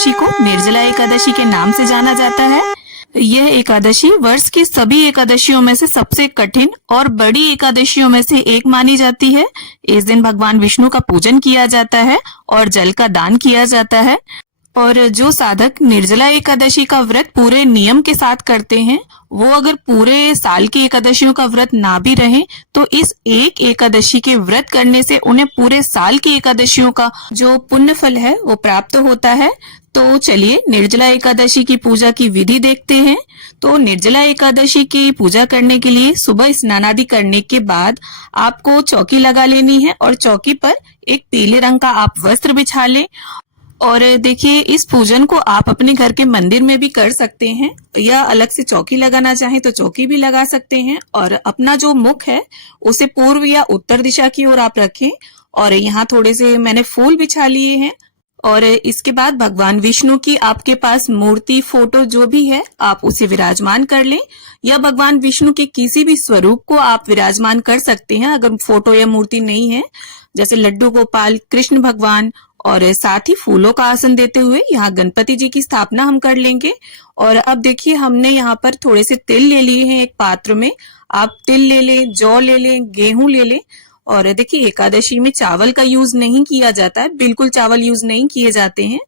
एकादशी को निर्जला एकादशी के नाम से जाना जाता है। यह एकादशी वर्ष की सभी एकादशियों में से सबसे कठिन और बड़ी एकादशियों में से एक मानी जाती है। इस दिन भगवान विष्णु का पूजन किया जाता है और जल का दान किया जाता है। और जो साधक निर्जला एकादशी का व्रत पूरे नियम के साथ करते हैं, वो अगर पूरे साल की एकादशियों का व्रत ना भी रहे तो इस एक एकादशी के व्रत करने से उन्हें पूरे साल की एकादशियों का जो पुण्य फल है वो प्राप्त होता है। तो चलिए निर्जला एकादशी की पूजा की विधि देखते हैं। तो निर्जला एकादशी की पूजा करने के लिए सुबह स्नान आदि करने के बाद आपको चौकी लगा लेनी है और चौकी पर एक पीले रंग का आप वस्त्र बिछा लें। और देखिए, इस पूजन को आप अपने घर के मंदिर में भी कर सकते हैं या अलग से चौकी लगाना चाहें तो चौकी भी लगा सकते हैं। और अपना जो मुख है उसे पूर्व या उत्तर दिशा की ओर आप रखें और यहाँ थोड़े से मैंने फूल बिछा लिए हैं। और इसके बाद भगवान विष्णु की आपके पास मूर्ति, फोटो जो भी है आप उसे विराजमान कर लें, या भगवान विष्णु के किसी भी स्वरूप को आप विराजमान कर सकते हैं अगर फोटो या मूर्ति नहीं है, जैसे लड्डू गोपाल, कृष्ण भगवान। और साथ ही फूलों का आसन देते हुए यहाँ गणपति जी की स्थापना हम कर लेंगे। और अब देखिए, हमने यहाँ पर थोड़े से तिल ले लिए हैं एक पात्र में। आप तिल ले लें, जौ ले लें, गेहूं ले लें। और देखिए, एकादशी में चावल का यूज नहीं किया जाता है, बिल्कुल चावल यूज नहीं किए जाते हैं।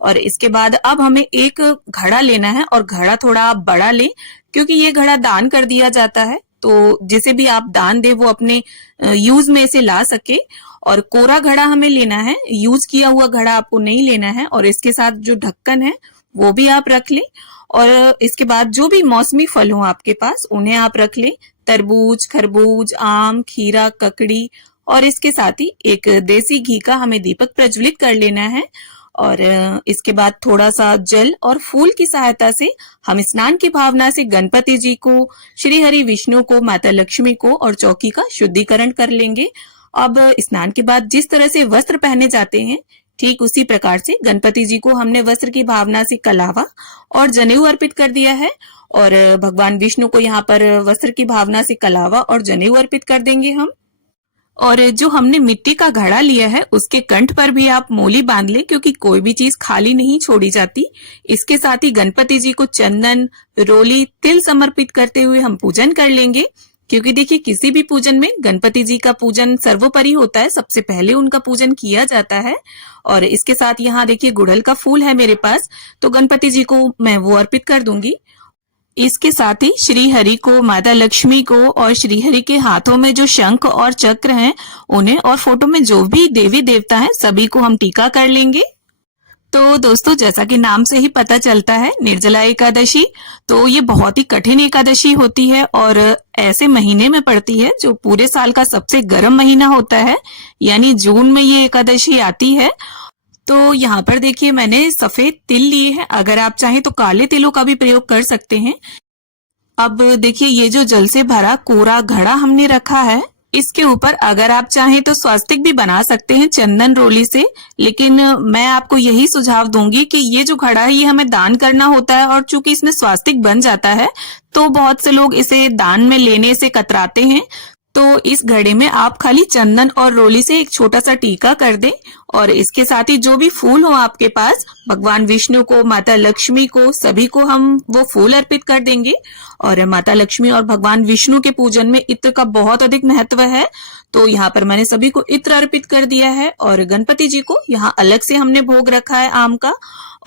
और इसके बाद अब हमें एक घड़ा लेना है और घड़ा थोड़ा आप बड़ा लें, क्योंकि ये घड़ा दान कर दिया जाता है, तो जिसे भी आप दान दे वो अपने यूज में से ला सके। और कोरा घड़ा हमें लेना है, यूज किया हुआ घड़ा आपको नहीं लेना है। और इसके साथ जो ढक्कन है वो भी आप रख लें। और इसके बाद जो भी मौसमी फल हो आपके पास उन्हें आप रख लें, तरबूज, खरबूज, आम, खीरा, ककड़ी। और इसके साथ ही एक देसी घी का हमें दीपक प्रज्वलित कर लेना है। और इसके बाद थोड़ा सा जल और फूल की सहायता से हम स्नान की भावना से गणपति जी को, श्री हरि विष्णु को, माता लक्ष्मी को और चौकी का शुद्धिकरण कर लेंगे। अब स्नान के बाद जिस तरह से वस्त्र पहने जाते हैं, ठीक उसी प्रकार से गणपति जी को हमने वस्त्र की भावना से कलावा और जनेऊ अर्पित कर दिया है। और भगवान विष्णु को यहाँ पर वस्त्र की भावना से कलावा और जनेऊ अर्पित कर देंगे हम। और जो हमने मिट्टी का घड़ा लिया है उसके कंठ पर भी आप मोली बांध लें, क्योंकि कोई भी चीज खाली नहीं छोड़ी जाती। इसके साथ ही गणपति जी को चंदन, रोली, तिल समर्पित करते हुए हम पूजन कर लेंगे। क्योंकि देखिए, किसी भी पूजन में गणपति जी का पूजन सर्वोपरि होता है, सबसे पहले उनका पूजन किया जाता है। और इसके साथ यहाँ देखिए, गुड़हल का फूल है मेरे पास, तो गणपति जी को मैं वो अर्पित कर दूंगी। इसके साथ ही श्री हरि को, माता लक्ष्मी को और श्री हरि के हाथों में जो शंख और चक्र हैं उन्हें, और फोटो में जो भी देवी देवता हैं सभी को हम टीका कर लेंगे। तो दोस्तों, जैसा कि नाम से ही पता चलता है, निर्जला एकादशी तो ये बहुत ही कठिन एकादशी होती है और ऐसे महीने में पड़ती है जो पूरे साल का सबसे गर्म महीना होता है, यानी जून में ये एकादशी आती है। तो यहाँ पर देखिए, मैंने सफेद तिल लिए हैं, अगर आप चाहें तो काले तिलों का भी प्रयोग कर सकते हैं। अब देखिए, ये जो जल से भरा कोरा घड़ा हमने रखा है, इसके ऊपर अगर आप चाहें तो स्वास्तिक भी बना सकते हैं चंदन रोली से, लेकिन मैं आपको यही सुझाव दूंगी कि ये जो घड़ा है ये हमें दान करना होता है, और चूंकि इसमें स्वास्तिक बन जाता है तो बहुत से लोग इसे दान में लेने से कतराते हैं। तो इस घड़े में आप खाली चंदन और रोली से एक छोटा सा टीका कर दें। और इसके साथ ही जो भी फूल हो आपके पास, भगवान विष्णु को, माता लक्ष्मी को, सभी को हम वो फूल अर्पित कर देंगे। और माता लक्ष्मी और भगवान विष्णु के पूजन में इत्र का बहुत अधिक महत्व है, तो यहाँ पर मैंने सभी को इत्र अर्पित कर दिया है। और गणपति जी को यहाँ अलग से हमने भोग रखा है आम का।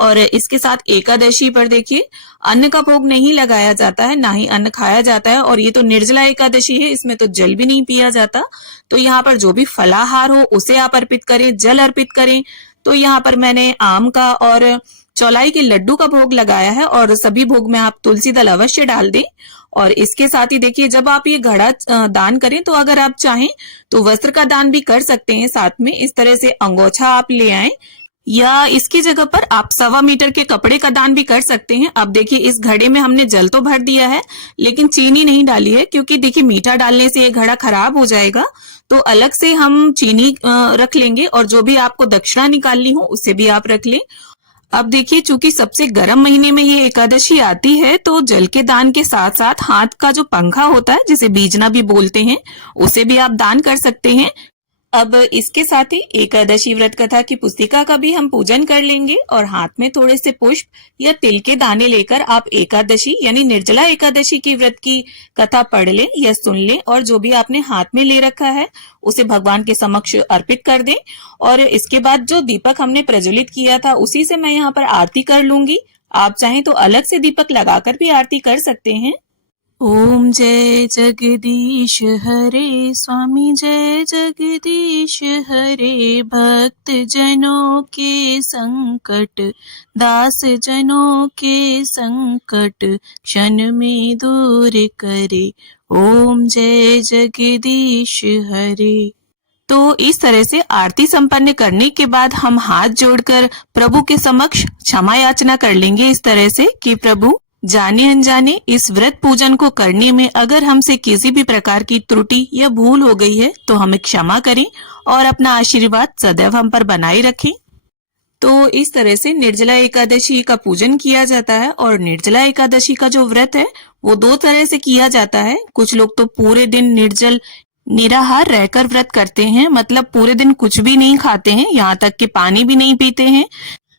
और इसके साथ एकादशी पर देखिए, अन्न का भोग नहीं लगाया जाता है, ना ही अन्न खाया जाता है। और ये तो निर्जला एकादशी है, इसमें तो जल भी नहीं पिया जाता। तो यहाँ पर जो भी फलाहार हो उसे आप अर्पित करें, जल अर्पित करें। तो यहाँ पर मैंने आम का और चौलाई के लड्डू का भोग लगाया है, और सभी भोग में आप तुलसी दल अवश्य डाल दें। और इसके साथ ही देखिए, जब आप ये घड़ा दान करें तो अगर आप चाहें तो वस्त्र का दान भी कर सकते हैं साथ में। इस तरह से अंगोछा आप ले आए, या इसकी जगह पर आप 1.25 मीटर के कपड़े का दान भी कर सकते हैं। अब देखिए, इस घड़े में हमने जल तो भर दिया है लेकिन चीनी नहीं डाली है, क्योंकि देखिए मीठा डालने से ये घड़ा खराब हो जाएगा। तो अलग से हम चीनी रख लेंगे, और जो भी आपको दक्षिणा निकालनी हो उसे भी आप रख लें। अब देखिए, चूंकि सबसे गर्म महीने में ये एकादशी आती है, तो जल के दान के साथ साथ हाथ का जो पंखा होता है, जिसे बीजना भी बोलते हैं, उसे भी आप दान कर सकते हैं। अब इसके साथ ही एकादशी व्रत कथा की पुस्तिका का भी हम पूजन कर लेंगे और हाथ में थोड़े से पुष्प या तिल के दाने लेकर आप एकादशी यानी निर्जला एकादशी की व्रत की कथा पढ़ लें या सुन लें और जो भी आपने हाथ में ले रखा है उसे भगवान के समक्ष अर्पित कर दें। और इसके बाद जो दीपक हमने प्रज्वलित किया था उसी से मैं यहाँ पर आरती कर लूंगी। आप चाहें तो अलग से दीपक लगाकर भी आरती कर सकते हैं। ओम जय जगदीश हरे स्वामी जय जगदीश हरे, भक्त जनों के संकट दास जनों के संकट क्षण में दूर करे। ओम जय जगदीश हरे। तो इस तरह से आरती संपन्न करने के बाद हम हाथ जोड़कर प्रभु के समक्ष क्षमा याचना कर लेंगे इस तरह से कि प्रभु जाने अनजाने इस व्रत पूजन को करने में अगर हमसे किसी भी प्रकार की त्रुटि या भूल हो गई है तो हमें क्षमा करें और अपना आशीर्वाद सदैव हम पर बनाए रखें। तो इस तरह से निर्जला एकादशी का पूजन किया जाता है। और निर्जला एकादशी का जो व्रत है वो दो तरह से किया जाता है। कुछ लोग तो पूरे दिन निर्जल निराहार रहकर व्रत करते हैं, मतलब पूरे दिन कुछ भी नहीं खाते हैं, यहाँ तक कि पानी भी नहीं पीते हैं।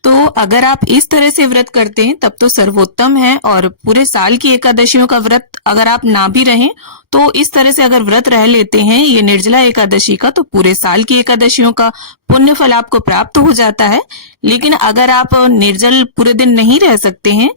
तो अगर आप इस तरह से व्रत करते हैं तब तो सर्वोत्तम है। और पूरे साल की एकादशियों का व्रत अगर आप ना भी रहें तो इस तरह से अगर व्रत रह लेते हैं ये निर्जला एकादशी का तो पूरे साल की एकादशियों का पुण्य फल आपको प्राप्त हो जाता है। लेकिन अगर आप निर्जल पूरे दिन नहीं रह सकते हैं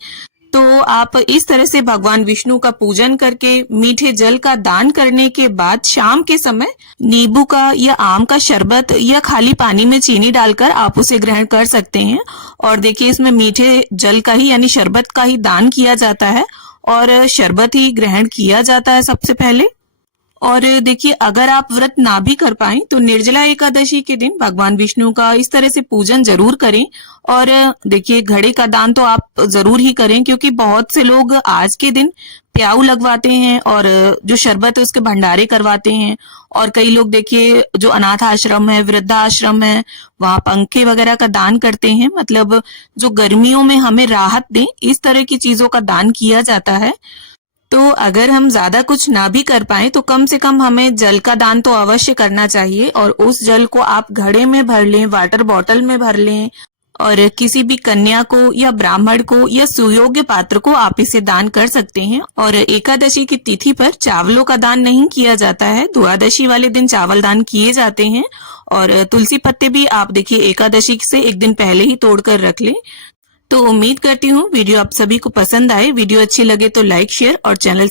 तो आप इस तरह से भगवान विष्णु का पूजन करके मीठे जल का दान करने के बाद शाम के समय नींबू का या आम का शरबत या खाली पानी में चीनी डालकर आप उसे ग्रहण कर सकते हैं। और देखिए इसमें मीठे जल का ही यानी शरबत का ही दान किया जाता है और शरबत ही ग्रहण किया जाता है सबसे पहले। और देखिए अगर आप व्रत ना भी कर पाए तो निर्जला एकादशी के दिन भगवान विष्णु का इस तरह से पूजन जरूर करें। और देखिए घड़े का दान तो आप जरूर ही करें क्योंकि बहुत से लोग आज के दिन प्याऊ लगवाते हैं और जो शरबत है उसके भंडारे करवाते हैं। और कई लोग देखिए जो अनाथ आश्रम है वृद्धाश्रम है वहां पंखे वगैरह का दान करते हैं, मतलब जो गर्मियों में हमें राहत दें इस तरह की चीजों का दान किया जाता है। तो अगर हम ज्यादा कुछ ना भी कर पाए तो कम से कम हमें जल का दान तो अवश्य करना चाहिए। और उस जल को आप घड़े में भर लें, वाटर बॉटल में भर लें और किसी भी कन्या को या ब्राह्मण को या सुयोग्य पात्र को आप इसे दान कर सकते हैं। और एकादशी की तिथि पर चावलों का दान नहीं किया जाता है, द्वादशी वाले दिन चावल दान किए जाते हैं। और तुलसी पत्ते भी आप देखिए एकादशी से एक दिन पहले ही तोड़कर रख लें। तो उम्मीद करती हूँ वीडियो आप सभी को पसंद आए। वीडियो अच्छी लगे तो लाइक शेयर और चैनल